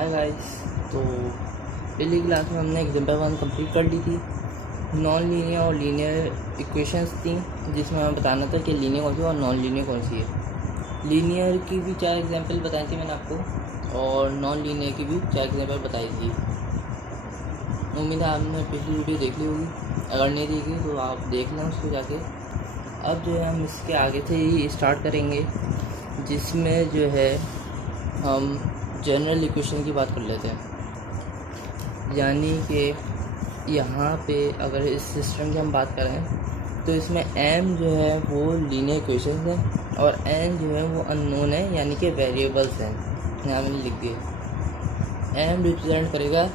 Hi guys. तो पिछली class में हमने एग्जाम्पल 1 कंप्लीट कर ली थी। नॉन लीनियर और लीनियर इक्वेशंस थी जिसमें हमें बताना था कि लीनियर कौन सी है और नॉन लीनियर कौन सी है। लीनियर की भी 4 एग्जाम्पल बताई थी मैंने आपको और नॉन लीनियर की भी 4 एग्जाम्पल बताई थी। उम्मीद है आपने पिछली वीडियो देख ली होगी, अगर नहीं देखी तो आप देख लें उसको जाके। अब जो है हम इसके आगे से ही स्टार्ट करेंगे जिसमें जो है हम जनरल इक्वेशन की बात कर लेते हैं। यानी कि यहाँ पे अगर इस सिस्टम की हम बात करें तो इसमें m जो है वो लीनियर इक्वेशन है और n जो है वो अननोन है, यानी कि वेरिएबल्स हैं। यहाँ मैंने लिख दिए। m रिप्रेजेंट करेगा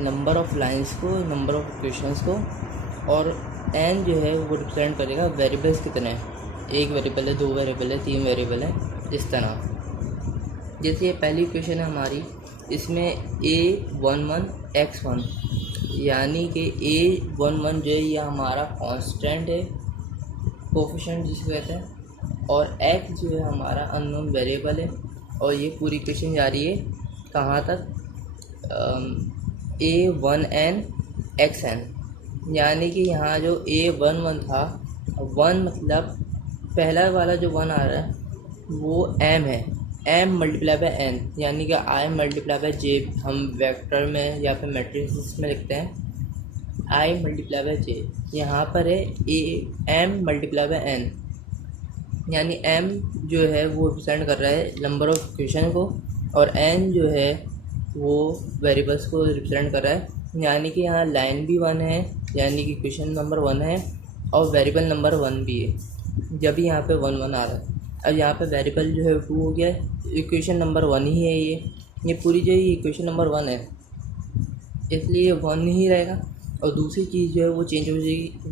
नंबर ऑफ लाइंस को, नंबर ऑफ इक्वेशंस को, और n जो है वो रिप्रेजेंट करेगा वेरिएबल्स कितने हैं। 1 वेरिएबल है, 2 वेरिएबल है, 3 वेरिएबल है, इस तरह। जैसे ये पहली इक्वेशन है हमारी, इसमें a11 x1 यानी कि a11 जो है ये हमारा कांस्टेंट है, कोफिशिएंट जिसको कहते हैं, और x जो है हमारा अननोन वेरिएबल है। और ये पूरी इक्वेशन जा रही है कहाँ तक, a1n xn, यानी कि यहाँ जो a11 था, 1 मतलब पहला वाला जो 1 आ रहा है वो m है, m मल्टीप्लाई बाय n, यानी कि i मल्टीप्लाई बाय j हम वेक्टर में या फिर मैट्रिक्स में लिखते हैं, i मल्टीप्लाई बाय j। यहाँ पर है m मल्टीप्लाई बाय n, यानी m जो है वो रिप्रेजेंट कर रहा है नंबर ऑफ इक्वेशन को और n जो है वो वेरिएबल्स को रिप्रेजेंट कर रहा है। यानी कि यहाँ लाइन भी 1 है, यानी कि इक्वेशन नंबर 1 है, और वेरिएबल नंबर 1 भी है, जब भी यहाँ पे 1 1 आ रहा है। अब यहाँ पे वेरिएबल जो है 2 हो गया, इक्वेशन नंबर 1 ही है। ये पूरी जो है इक्वेशन नंबर 1 है, इसलिए ये 1 ही रहेगा। और दूसरी चीज़ जो है वो चेंज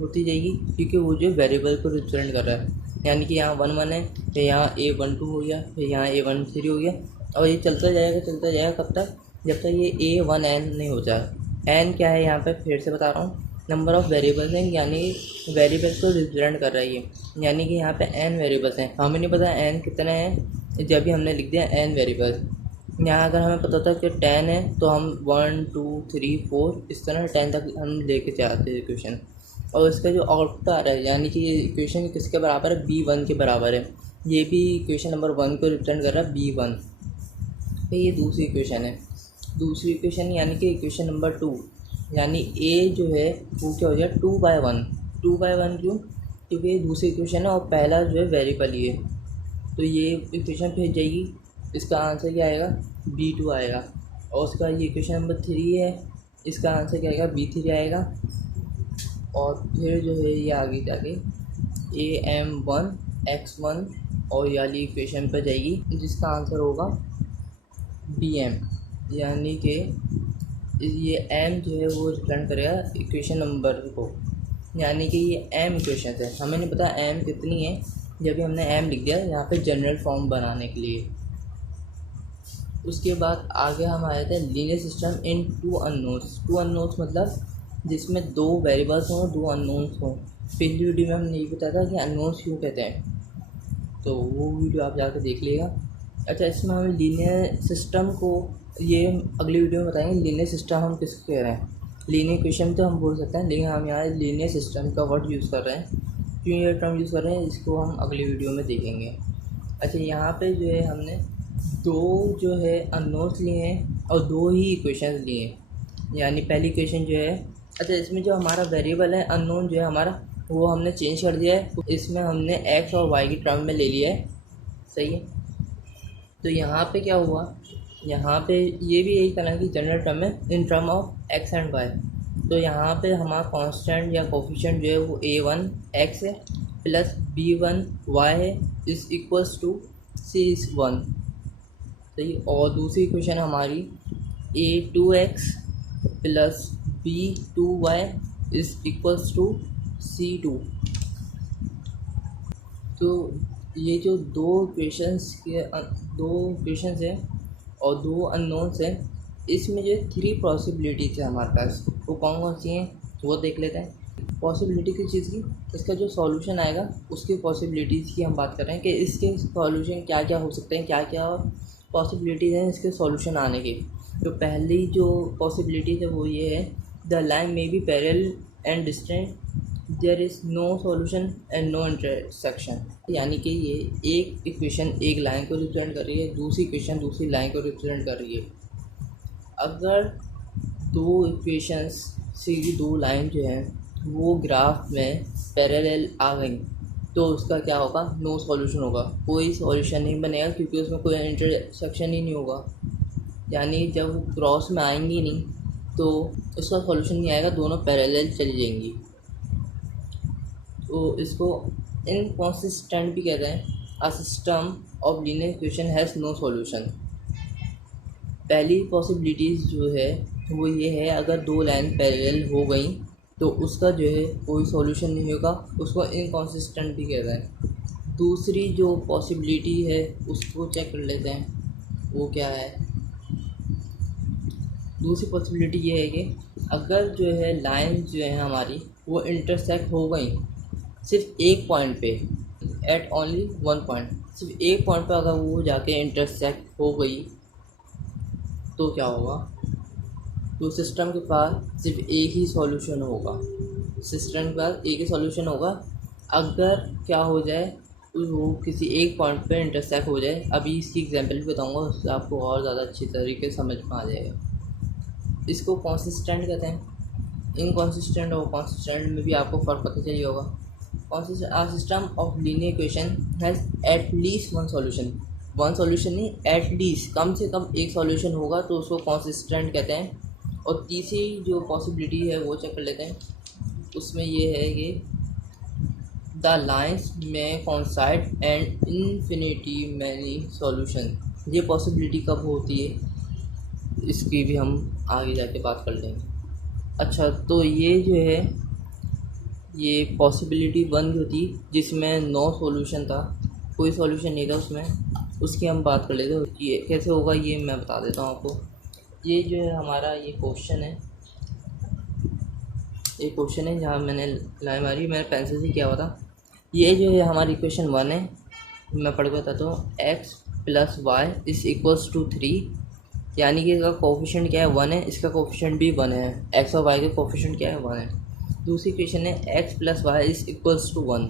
होती जाएगी क्योंकि वो जो वेरिएबल को रिप्रेजेंट कर रहा है। यानी कि यहाँ 1 1 है, फिर यहाँ a12 हो गया, फिर यहाँ a13 हो गया, और ये चलता जाएगा कब तक, जब तक ये a1n नहीं हो जाए। n क्या है यहाँ पे, फिर से बता रहा हूँ, नंबर ऑफ़ वेरिएबल्स हैं, यानी वेरिएबल्स को रिप्रेजेंट कर रहा है ये। यानी कि यहाँ पे n वेरिएबल्स हैं, हमें नहीं पता n कितने हैं, जब भी हमने लिख दिया n वेरिएबल्स। यहाँ अगर हमें पता था कि 10 है तो हम 1 2 3 4 इस तरह 10 तक हम लेके जाते हैं इक्वेशन। और इसका जो आउटपुट आ रहा है, यानी कि ये इक्वेशन किसके बराबर है, b1 के बराबर है। ये भी इक्वेशन नंबर 1 को रिप्रेजेंट कर रहा है, b1। तो ये दूसरी इक्वेशन है। दूसरी इक्वेशन यानी कि इक्वेशन नंबर 2, यानी a जो है वो क्या हो जाए 2/1। 2/1 क्यों, क्योंकि दूसरी इक्वेशन है और पहला जो है वेरिएबल ही है, तो ये इक्वेशन फिर जाएगी। इसका आंसर क्या आएगा, b2 आएगा। और उसका ये इक्वेशन नंबर 3 है, इसका आंसर क्या आएगा, b3 आएगा। और फिर जो है ये आगे जाके am1 x1 और वाली इक्वेशन पर जाएगी जिसका आंसर होगा bm, यानी कि ये m जो है वो रिप्रेजेंट करेगा इक्वेशन नंबर को। यानी कि ये m इक्वेशन है, हमें नहीं पता m कितनी है, जब भी हमने m लिख दिया यहाँ पे जनरल फॉर्म बनाने के लिए। उसके बाद आगे हम आए थे linear system in 2 unknowns. 2 unknowns मतलब जिसमें 2 वेरिएबल्स हों, 2 अननोन्स हों। पिछली वीडियो में हमने ये बताया था कि अननोन्स क्यों कहते हैं, तो वो वीडियो आप जाकर देख लीजिएगा। अच्छा, इसमें हम लीनियर सिस्टम को, ये अगली वीडियो में बताएंगे लीनियर सिस्टम हम किसको कह रहे हैं। लीनियर इक्वेशन तो हम बोल सकते हैं, लेकिन हम यहाँ लीनियर सिस्टम का वर्ड यूज़ कर रहे हैं। क्यों ये टर्म यूज़ कर रहे हैं इसको हम अगली वीडियो में देखेंगे। अच्छा, यहाँ पे जो है हमने 2 जो है अननोन्स लिए हैं और 2 ही इक्वेशंस लिए हैं। यानी पहली इक्वेशन जो है, अच्छा इसमें जो हमारा वेरिएबल है अननोन जो है हमारा, वो हमने चेंज कर दिया है, इसमें हमने x और y की टर्म में ले लिया है, सही है। तो यहाँ पे क्या हुआ, यहाँ पे ये भी एक तरह की जनरल टर्म है in term of x and y। तो यहाँ पे हमारा कांस्टेंट या कोफिशिएंट जो है वो a1 x है प्लस b1 y है, इज इक्वल्स टू c1, सही। और दूसरी इक्वेशन हमारी a2x plus b2y is equals to c2। तो ये जो दो इक्वेशंस हैं और 2 अननोन्स हैं, इसमें जो 3 पॉसिबिलिटीज़ है हमारे पास, वो कौन कौन सी हैं वो देख लेते हैं। पॉसिबिलिटी किस चीज़ की, इसका जो सॉल्यूशन आएगा उसकी पॉसिबिलिटीज़ की हम बात कर रहे हैं कि इसके सॉल्यूशन क्या क्या हो सकते हैं, क्या क्या पॉसिबिलिटीज़ हैं इसके सॉल्यूशन आने की। तो पहली जो पॉसिबिलिटी है वो ये है, the line may be parallel and distant, there is no solution and no intersection. यानी कि ये एक इक्वेशन एक लाइन को रिप्रेजेंट कर रही है, दूसरी इक्वेशन दूसरी लाइन को रिप्रेजेंट कर रही है। अगर दो इक्वेशंस से दो लाइन जो हैं वो ग्राफ में पैरेलल आ गई तो उसका क्या होगा, नो सॉल्यूशन होगा, कोई सॉल्यूशन नहीं बनेगा क्योंकि उसमें कोई इंटरसेक्शन ही नहीं होगा। यानी जब क्रॉस में आएंगी नहीं तो उसका सॉल्यूशन नहीं आएगा, दोनों पैरेलल चली जाएंगी। तो इसको इनकॉन्सिस्टेंट भी कहते हैं। A system of linear equation has no solution. पहली पॉसिबिलिटीज़ जो है वो ये है, अगर दो लाइन पैरेलल हो गई तो उसका जो है कोई सॉल्यूशन नहीं होगा, उसको इनकॉन्सिस्टेंट भी कहते हैं। दूसरी जो पॉसिबिलिटी है उसको चेक कर लेते हैं, वो क्या है। दूसरी पॉसिबिलिटी ये है कि अगर जो है लाइन जो है हमारी वो इंटरसेक्ट हो गई सिर्फ एक पॉइंट पे, एट ओनली वन पॉइंट, सिर्फ एक पॉइंट पे अगर वो जाके इंटरसेक्ट हो गई तो क्या होगा, तो सिस्टम के पास सिर्फ एक ही सॉल्यूशन होगा। सिस्टम के पास एक ही सॉल्यूशन होगा अगर क्या हो जाए, वो किसी एक पॉइंट पे इंटरसेक्ट हो जाए। अभी इसकी एग्जांपल भी बताऊंगा, उससे आपको और ज़्यादा अच्छी तरीके से समझ में आ जाएगा। इसको कॉन्सिस्टेंट कहते हैं। इनकॉन्सिस्टेंट और कॉन्सिस्टेंट में भी आपको फ़र्क पता चलिए होगा। Consistent system of linear equation has at least one solution, one solution नहीं, एट लीस्ट कम से कम एक सॉल्यूशन होगा तो उसको कॉन्सिस्टेंट कहते हैं। और तीसरी जो पॉसिबिलिटी है वो चेक कर लेते हैं। उसमें ये है कि द लाइन्स में कॉन्साइड एंड इन्फिनिटी मैनी सॉल्यूशन। ये पॉसिबिलिटी कब होती है इसकी भी हम आगे जाके बात कर लेंगे। अच्छा, तो ये जो है ये पॉसिबिलिटी वन जो थी जिसमें नो सॉल्यूशन था, कोई सॉल्यूशन नहीं था उसमें, उसकी हम बात कर लेते हैं। ये कैसे होगा ये मैं बता देता हूँ आपको। ये जो है हमारा ये क्वेश्चन है, ये क्वेश्चन है जहाँ मैंने लाइन मारी, मैंने पेंसिल से किया हुआ था। ये जो है हमारी इक्वेशन वन है, मैं पढ़ के बताता हूँ। X plus Y is equals to 3, यानी कि इसका कोफिशिएंट क्या है, वन है, इसका कोफिशिएंट भी वन है। एक्स और वाई का कोफिशिएंट क्या है, वन है। दूसरी इक्वेशन है X plus Y is equals to 1,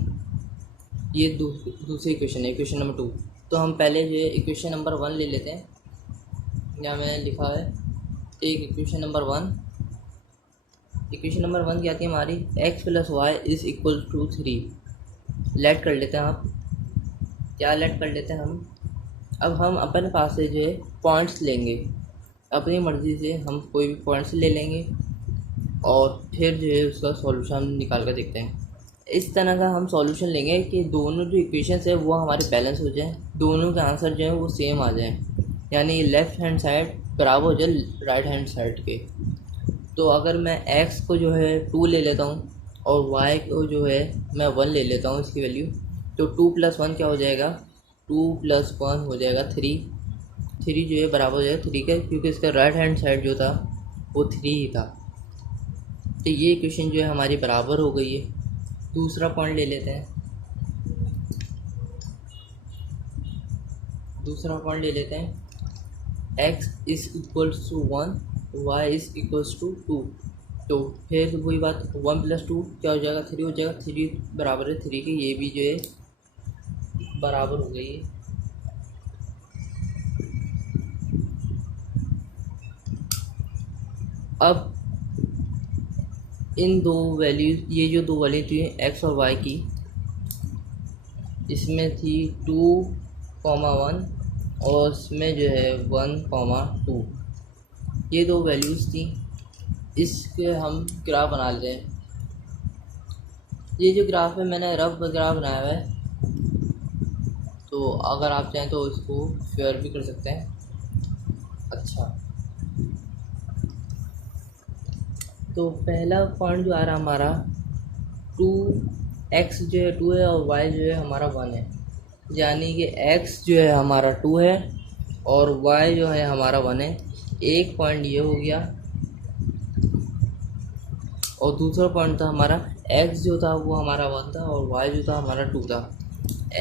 ये दूसरी इक्वेशन है, इक्वेशन नंबर 2। तो हम पहले जो है इक्वेशन नंबर 1 ले लेते हैं। यहाँ मैंने लिखा है एक इक्वेशन नंबर 1। इक्वेशन नंबर 1 क्या आती है हमारी, X plus Y is equal to 3। Let कर लेते हैं आप, क्या लेट कर लेते हैं हम। अब हम अपने पास से जो है पॉइंट्स लेंगे, अपनी मर्ज़ी से हम कोई भी पॉइंट्स ले लेंगे और फिर जो है उसका सॉल्यूशन निकाल कर देखते हैं। इस तरह का हम सॉल्यूशन लेंगे कि दोनों जो इक्वेशंस है वो हमारे बैलेंस हो जाए, दोनों के आंसर जो है वो सेम आ जाए, यानी लेफ़्ट हैंड साइड बराबर हो जाए राइट हैंड साइड के। तो अगर मैं x को जो है 2 ले लेता हूँ और y को जो है मैं 1 ले लेता हूँ इसकी वैल्यू, तो 2 + 1 क्या हो जाएगा, 2 + 1 हो जाएगा 3। 3 जो है बराबर हो जाएगा 3 के, क्योंकि इसका राइट हैंड साइड जो था वो 3 ही था। तो ये इक्वेशन जो है हमारी बराबर हो गई है। दूसरा पॉइंट ले लेते हैं, दूसरा पॉइंट ले लेते हैं। x is equals to 1, y is equals to 2। तो फिर वही बात, 1 + 2 क्या हो जाएगा, 3 हो जाएगा। 3 बराबर है 3 के, ये भी जो है बराबर हो गई है। अब इन दो वैल्यूज, ये जो दो वैल्यू थी x और y की, इसमें थी 2,1 और इसमें जो है 1,2, ये दो वैल्यूज़ थी। इसके हम ग्राफ बना लेते हैं। ये जो ग्राफ है मैंने रफ ग्राफ बनाया हुआ है, तो अगर आप चाहें तो इसको शेयर भी कर सकते हैं। अच्छा, तो पहला पॉइंट जो आ रहा हमारा 2x जो है 2 है और y जो है हमारा 1 है, यानी कि x जो है हमारा 2 है और y जो है हमारा 1 है। एक पॉइंट ये हो गया और दूसरा पॉइंट था हमारा x जो था वो हमारा 1 था और y जो था हमारा 2 था।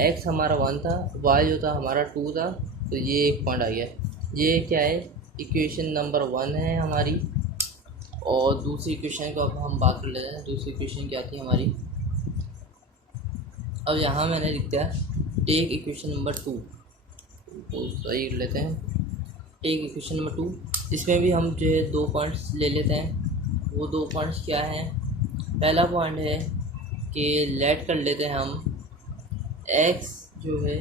x हमारा 1 था, y जो था हमारा 2 था, तो ये एक पॉइंट आ गया। ये क्या है, इक्वेशन नंबर 1 है हमारी। और दूसरी इक्वेशन को अब हम बात कर लेते हैं। दूसरी इक्वेशन क्या थी हमारी, अब यहाँ मैंने लिख दिया टेक इक्वेशन नंबर 2, तो सही कर लेते हैं। टेक इक्वेशन नंबर 2, इसमें भी हम जो है 2 पॉइंट्स ले लेते हैं। वो 2 पॉइंट्स क्या हैं, पहला पॉइंट है कि लेट कर लेते हैं हम x जो है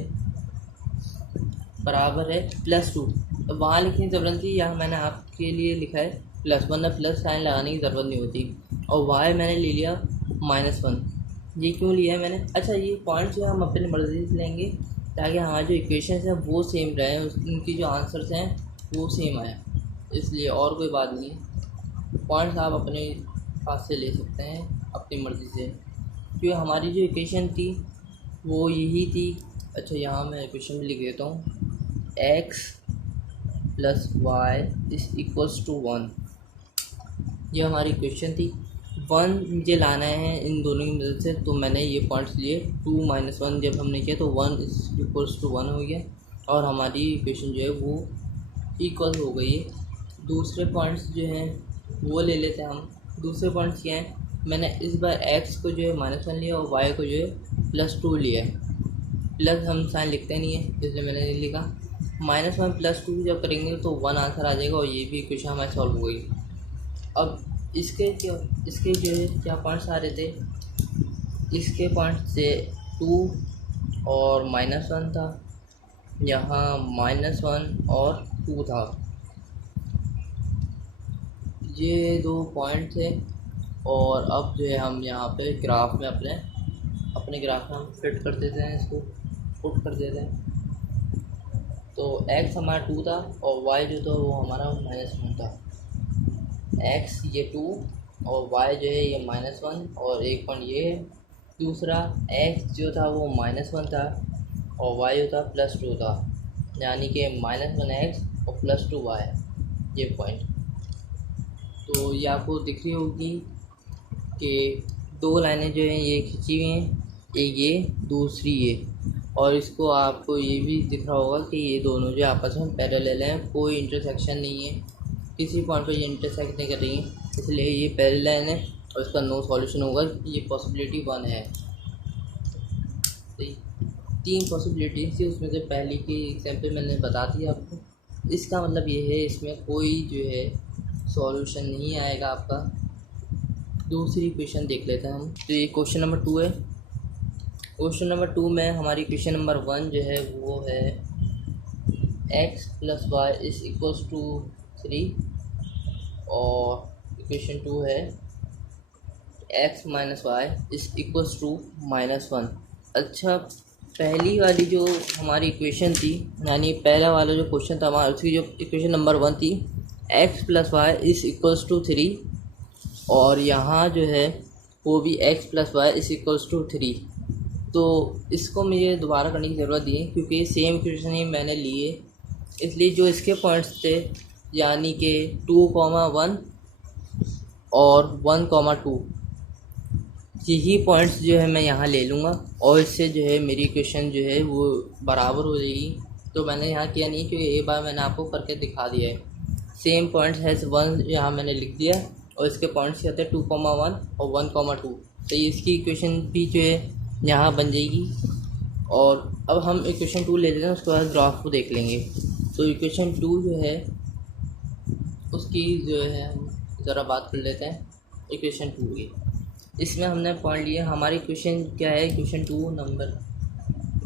बराबर है +2। अब वहाँ लिखने की ज़रूरत थी, यहाँ मैंने आपके लिए लिखा है प्लस, वरना प्लस साइन लगाने की ज़रूरत नहीं होती। और y मैंने ले लिया -1। ये क्यों लिया है मैंने, अच्छा ये पॉइंट जो हम अपनी मर्ज़ी से लेंगे ताकि हमारे जो इक्वेशन हैं वो सेम रहें, उनकी जो आंसर्स हैं वो सेम आए, इसलिए और कोई बात नहीं है। पॉइंट्स आप अपने पास से ले सकते हैं अपनी मर्ज़ी से, क्योंकि हमारी जो इक्वेशन थी वो यही थी। अच्छा यहाँ मैं इक्वेशन भी लिख देता हूँ, x + y = 1। ये हमारी इक्वेशन थी। 1 मुझे लाना है इन दोनों की मदद से, तो मैंने ये पॉइंट्स लिए। 2 - 1 जब हमने किया तो 1 = 1 हो गया और हमारी इक्वेशन जो है वो इक्वल हो गई है। दूसरे पॉइंट्स जो हैं वो ले लेते हैं हम। दूसरे पॉइंट्स क्या हैं, मैंने इस बार x को जो है -1 लिया और y को जो है +2 लिया है। प्लस हम साइन लिखते नहीं है इसलिए मैंने नहीं लिखा। -1 + 2 जब करेंगे तो 1 आंसर आ जाएगा और ये भी इक्वेशन हमारी सॉल्व हो गई। अब इसके जो है क्या पॉइंट्स आ रहे थे, इसके पॉइंट से 2 और -1 था, यहाँ -1 और 2 था। ये 2 पॉइंट थे। और अब जो है हम यहाँ पे ग्राफ में अपने ग्राफ में हम फिट कर देते हैं, इसको पुट कर देते हैं। तो x हमारा 2 था और y जो था वो हमारा -1 था। x ये 2 और y जो है ये -1 और एक पॉइंट ये है। दूसरा x जो था वो -1 था और y जो था +2 था, यानी कि -1x और +2y ये पॉइंट। तो ये आपको दिख रही होगी कि 2 लाइनें जो हैं ये खींची हुई हैं, एक ये दूसरी ये, और इसको आपको ये भी दिख रहा होगा कि ये दोनों जो आपस में पैरेलल हैं, कोई इंटरसेक्शन नहीं है, किसी पॉइंट पर ये इंटरसेक्ट नहीं कर रही हैं, इसलिए ये पैरेलल है और इसका नो सॉल्यूशन होगा। ये पॉसिबिलिटी 1 है। तो 3 पॉसिबिलिटी थी, उसमें से पहली की एग्जाम्पल मैंने बता दिया आपको। इसका मतलब ये है इसमें कोई जो है सॉल्यूशन नहीं आएगा आपका। दूसरी क्वेश्चन देख लेते हैं हम। तो ये क्वेश्चन नंबर 2 है। क्वेश्चन नंबर 2 में हमारी क्वेश्चन नंबर 1 जो है वो है x + y = 3 और इक्वेशन 2 है x - y = -1। अच्छा, पहली वाली जो हमारी इक्वेशन थी, यानी पहला वाला जो क्वेश्चन था हमारा, उसकी जो इक्वेशन नंबर 1 थी x + y = 3 और यहाँ जो है वो भी x + y = 3। तो इसको मुझे दोबारा करने की ज़रूरत नहीं है क्योंकि सेम इक्वेशन ही मैंने लिए, इसलिए जो इसके पॉइंट्स थे यानी कि 2, 1 और 1, 2 यही पॉइंट्स जो है मैं यहाँ ले लूँगा और इससे जो है मेरी इक्वेशन जो है वो बराबर हो जाएगी। तो मैंने यहाँ किया नहीं क्योंकि एक बार मैंने आपको करके दिखा दिया है। सेम पॉइंट्स है 1 यहाँ मैंने लिख दिया और इसके पॉइंट्स कहते हैं 2, 1 और 1, 2। तो इसकी इक्वेशन भी जो है यहाँ बन जाएगी। और अब हम इक्वेशन 2 ले लेते हैं, उसके बाद ग्राफ को देख लेंगे। तो इक्वेशन 2 जो है उसकी जो है हम ज़रा बात कर लेते हैं इक्वेशन 2 की। इसमें हमने पॉइंट लिया, हमारी इक्वेशन क्या है, इक्वेशन 2 नंबर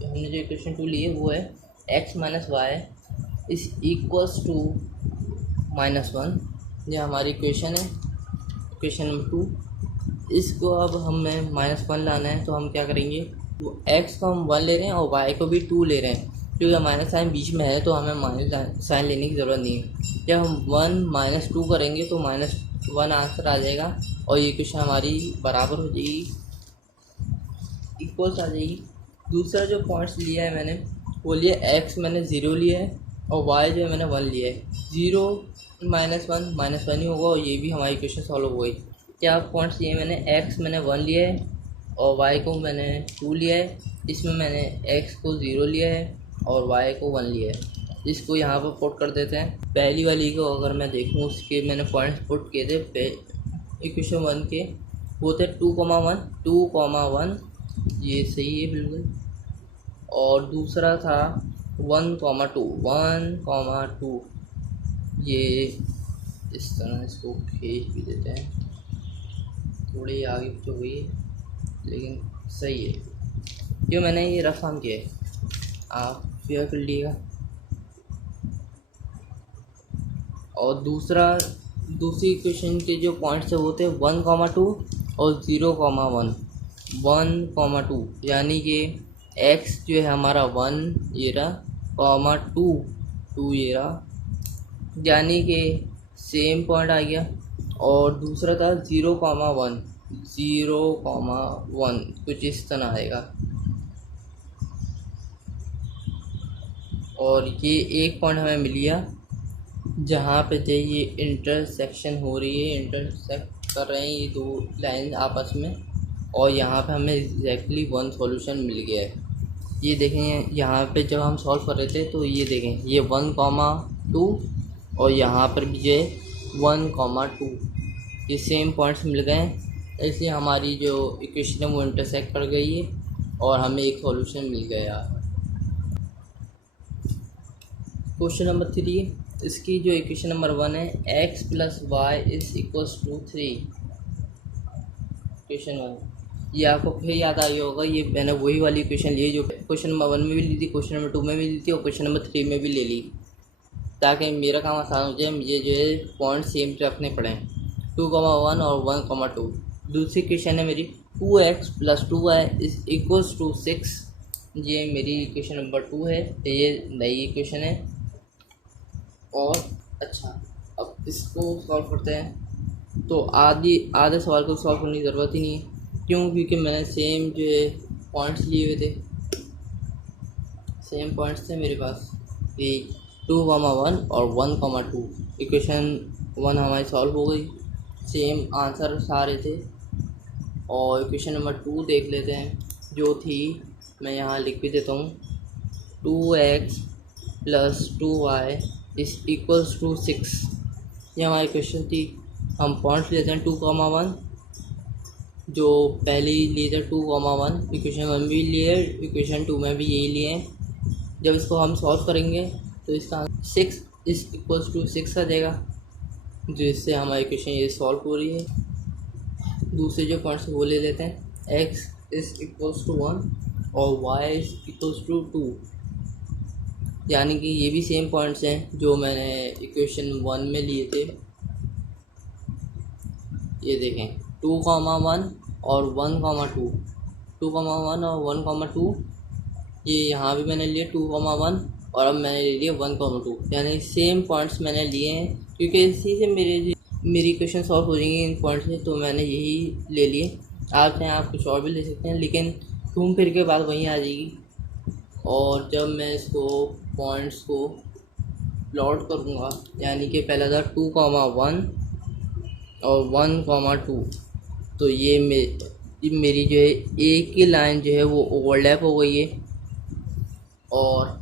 हमने जो इक्वेशन 2 ली है वो है x - y = -1। ये हमारी इक्वेशन है, इक्वेशन नंबर 2। इसको अब हमें -1 लाना है तो हम क्या करेंगे, तो x को हम 1 ले रहे हैं और y को भी 2 ले रहे हैं, क्योंकि माइनस साइन बीच में है तो हमें माइनस साइन लेने की ज़रूरत नहीं है। जब हम 1 - 2 करेंगे तो -1 आंसर आ जाएगा और ये क्वेश्चन हमारी बराबर हो जाएगी, इक्वल्स आ जाएगी। दूसरा जो पॉइंट्स लिया है मैंने वो लिया x मैंने 0 लिया है और y जो है मैंने 1 लिया है। 0 - 1 -1 ही होगा और ये भी हमारी इक्वेशन सॉल्व हो गई। क्या पॉइंट्स लिए मैंने, x मैंने 1 लिया है और y को मैंने 2 लिया है। इसमें मैंने x को 0 लिया है और y को 1 लिया है। इसको यहाँ पर पुट कर देते हैं। पहली वाली को अगर मैं देखूँ, उसके मैंने पॉइंट्स पुट किए थे इक्वेशन 1 के, वो थे 2,1 ये सही है बिल्कुल। और दूसरा था 1,2 ये इस तरह इसको खींच भी देते हैं, थोड़ी आगे तो हुई लेकिन सही है, क्यों मैंने ये रफ काम किया है, आप फेयर कर लीजिएगा। और दूसरी इक्वेशन के जो पॉइंट्स है वो थे 1,2 और 0,1 1,2, यानी कि x जो है हमारा 1 ये रहा, कॉमा 2 ये रहा, यानी कि सेम पॉइंट आ गया। और दूसरा था 0,1 कुछ इस तरह आएगा। और ये एक पॉइंट हमें मिल गया जहाँ पे जो ये इंटरसेक्शन हो रही है, इंटरसेक्ट कर रहे हैं ये दो लाइन आपस में, और यहाँ पे हमें एग्जैक्टली 1 सॉल्यूशन मिल गया है। ये देखें यहाँ पे जब हम सॉल्व कर रहे थे तो ये देखें ये 1,2 और यहाँ पर भी जो है 1,2, ये सेम पॉइंट्स मिल गए हैं, इसलिए हमारी जो इक्वेशन है वो इंटरसेक्ट कर गई है और हमें एक सॉल्यूशन मिल गया। क्वेश्चन नंबर 3, इसकी जो इक्वेशन नंबर 1 है x + y = 3। क्वेश्चन 1 ये आपको फिर याद आ गया होगा, ये मैंने वही वाली इक्वेशन ली जो क्वेश्चन नंबर 1 में भी ली थी, क्वेश्चन नंबर 2 में भी ली थी और क्वेश्चन नंबर 3 में भी ले ली, ताकि मेरा काम आसान हो जाए, मुझे जो है पॉइंट सेम रखने पड़े, 2,1 और 1,2। दूसरी क्वेश्चन है मेरी 2x + 2y = 6। ये मेरी इक्वेशन नंबर 2 है, ये नई इक्वेशन है। और अच्छा, अब इसको सॉल्व करते हैं। तो आधे सवाल को सॉल्व करने की ज़रूरत ही नहीं है, क्यों? क्योंकि मैंने सेम जो है पॉइंट्स लिए हुए थे, सेम पॉइंट्स थे मेरे पास, ये 2,1 और 1,2। इक्वेशन 1 हमारी सॉल्व हो गई, सेम आंसर सारे थे। और इक्वेशन नंबर 2 देख लेते हैं, जो थी, मैं यहाँ लिख भी देता हूँ, 2x + 2y = 6। ये हमारी क्वेश्चन थी। हम पॉइंट्स लेते हैं 2,1, जो पहले लिए थे 2,1, इक्वेशन 1 भी लिए, इक्वेशन 2 में भी यही लिए हैं। जब इसको हम सॉल्व करेंगे तो इसका 6 = 6 आ जाएगा, जिससे हमारी इक्वेशन ये सॉल्व हो रही है। दूसरे जो पॉइंट्स वो ले लेते हैं, x = 1 और y = 2, यानी कि ये भी सेम पॉइंट्स हैं जो मैंने इक्वेशन 1 में लिए थे। ये देखें 2,1 और 1,2, 2,1 और 1,2, ये यहाँ भी मैंने लिए 2,1 और अब मैंने ले लिया 1,2, यानी सेम पॉइंट्स मैंने लिए हैं, क्योंकि इसी से मेरी इक्वेशन सॉल्व हो जाएंगी इन पॉइंट्स से, तो मैंने यही ले लिए। आप चाहें आप कुछ और भी ले सकते हैं, लेकिन घूम फिर के बाद वहीं आ जाएगी। और जब मैं इसको पॉइंट्स को प्लॉट करूँगा, यानी कि पहला था 2,1 और 1,2, तो ये मेरी जो है एक ही लाइन जो है वो ओवरलैप हो गई है, और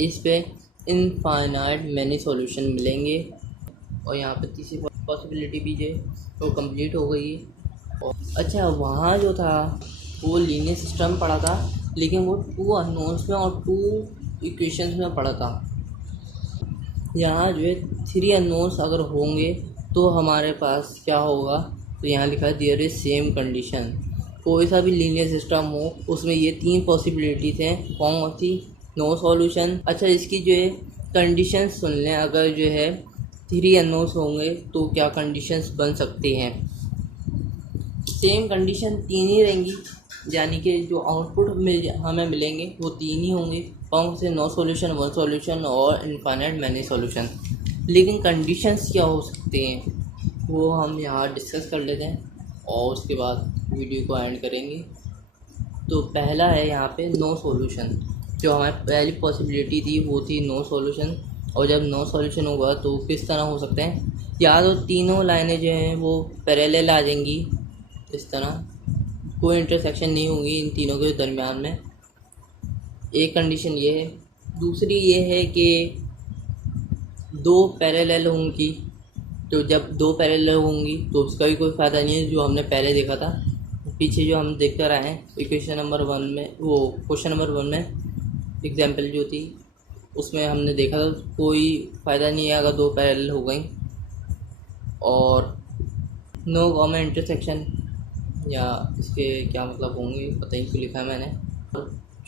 इस पे इनफाइनाइट मैनी सॉल्यूशन मिलेंगे। और यहाँ पे तीसरी पॉसिबिलिटी भी जो है वो कंप्लीट हो गई है। और अच्छा, वहाँ जो था वो लीनियर सिस्टम पढ़ा था, लेकिन वो 2 अननोन्स में और 2 इक्वेशंस में पढ़ा था। यहाँ जो है 3 अननोन्स अगर होंगे तो हमारे पास क्या होगा, तो यहाँ लिखा है देयर इज सेम कंडीशन। कोई सा भी लीनियर सिस्टम हो उसमें ये 3 पॉसिबिलिटीज़ हैं, कौन सी? No solution. अच्छा, इसकी जो है कंडीशंस सुन लें, अगर जो है 3 अननोन्स होंगे तो क्या कंडीशंस बन सकती हैं। सेम कंडीशन 3 ही रहेंगी, यानी कि जो आउटपुट हमें मिलेंगे वो 3 ही होंगे, कौन से? नो सॉल्यूशन, 1 सॉल्यूशन और इनफाइनाइट मैनी सॉल्यूशन। लेकिन कंडीशंस क्या हो सकते हैं वो हम यहाँ डिस्कस कर लेते हैं और उसके बाद वीडियो को एंड करेंगे। तो पहला है यहाँ पे नो सॉल्यूशन। जो हमारी पहली पॉसिबिलिटी थी वो थी नो सॉल्यूशन, और जब नो सॉल्यूशन होगा तो किस तरह हो सकते हैं? या तो तीनों लाइनें जो हैं वो पैरेलल आ जाएंगी, इस तरह कोई इंटरसेक्शन नहीं होगी इन तीनों के दरमियान में। एक कंडीशन ये है। दूसरी ये है कि दो पैरेलल होंगी, तो जब दो पैरेलल होंगी तो उसका भी कोई फ़ायदा नहीं है, जो हमने पहले देखा था पीछे जो हम देख कर आए हैं इक्वेशन नंबर 1 में, वो क्वेश्चन नंबर 1 में एग्जाम्पल जो थी उसमें हमने देखा था कोई फ़ायदा नहीं है अगर दो पैरेलल हो गई। और नो कॉमन इंटरसेक्शन, या इसके क्या मतलब होंगे पता ही क्यों लिखा है मैंने।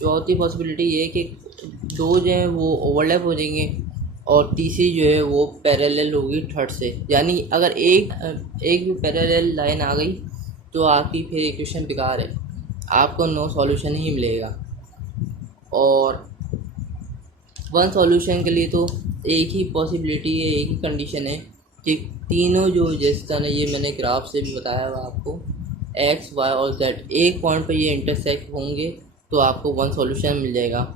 चौथी पॉसिबिलिटी ये है कि दो जो है वो ओवरलैप हो जाएंगे और तीसरी जो है वो पैरेलल होगी थर्ड से, यानी अगर एक भी पैरेलल लाइन आ गई तो आपकी फिर इक्वेशन बेकार है, आपको नो सॉल्यूशन ही मिलेगा। और वन सॉल्यूशन के लिए तो एक ही पॉसिबिलिटी है, एक ही कंडीशन है कि तीनों जो जिस तरह ये मैंने ग्राफ से भी बताया हुआ आपको, एक्स वाई और जेड एक पॉइंट पर ये इंटरसेक्ट होंगे तो आपको वन सॉल्यूशन मिल जाएगा।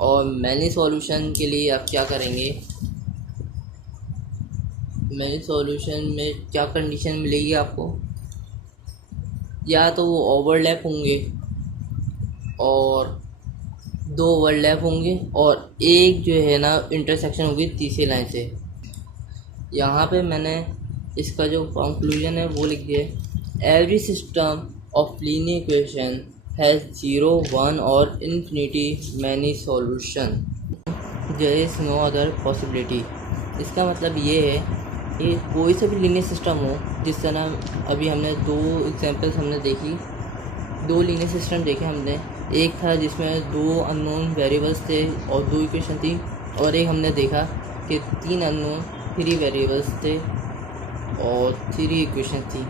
और मैनी सॉल्यूशन के लिए आप क्या करेंगे, मैनी सॉल्यूशन में क्या कंडीशन मिलेगी आपको, या तो वो ओवरलैप होंगे और दो ओवरलैप होंगे और एक जो है ना इंटरसेक्शन होगी तीसरी लाइन से। यहाँ पे मैंने इसका जो कंक्लूजन है वो लिख दिया है, every system of linear equation has 0, 1 और infinity many solution, there is no other possibility. इसका मतलब ये है कि कोई सा भी लीनियर सिस्टम हो, जिस तरह अभी हमने दो एग्जांपल्स हमने देखी, दो लीनियर सिस्टम देखे हमने, एक था जिसमें दो अननोन वेरिएबल्स थे और दो इक्वेशन थी, और एक हमने देखा कि तीन अननोन 3 वेरिएबल्स थे और 3 इक्वेशन थी।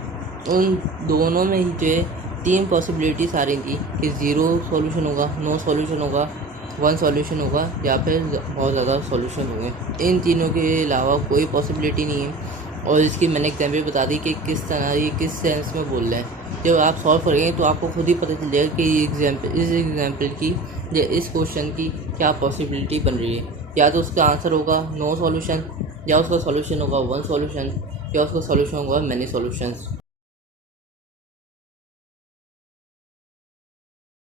उन दोनों में ही जो है 3 पॉसिबिलिटीज़ आ रही थी कि 0 सॉल्यूशन होगा, नो सॉल्यूशन होगा, 1 सॉल्यूशन होगा या फिर बहुत ज़्यादा सॉल्यूशन होंगे। इन तीनों के अलावा कोई पॉसिबिलिटी नहीं है। और इसकी मैंने एग्जाम्पल बता दी कि किस तरह ये किस सेंस में बोल रहे हैं। जब आप सॉल्व करेंगे तो आपको खुद ही पता चल जाएगा कि इस एग्जाम्पल की या इस क्वेश्चन की क्या पॉसिबिलिटी बन रही है। या तो उसका आंसर होगा नो सॉल्यूशन, या उसका सॉल्यूशन होगा 1 सॉल्यूशन, या उसका सॉल्यूशन होगा मैनी सॉल्यूशंस।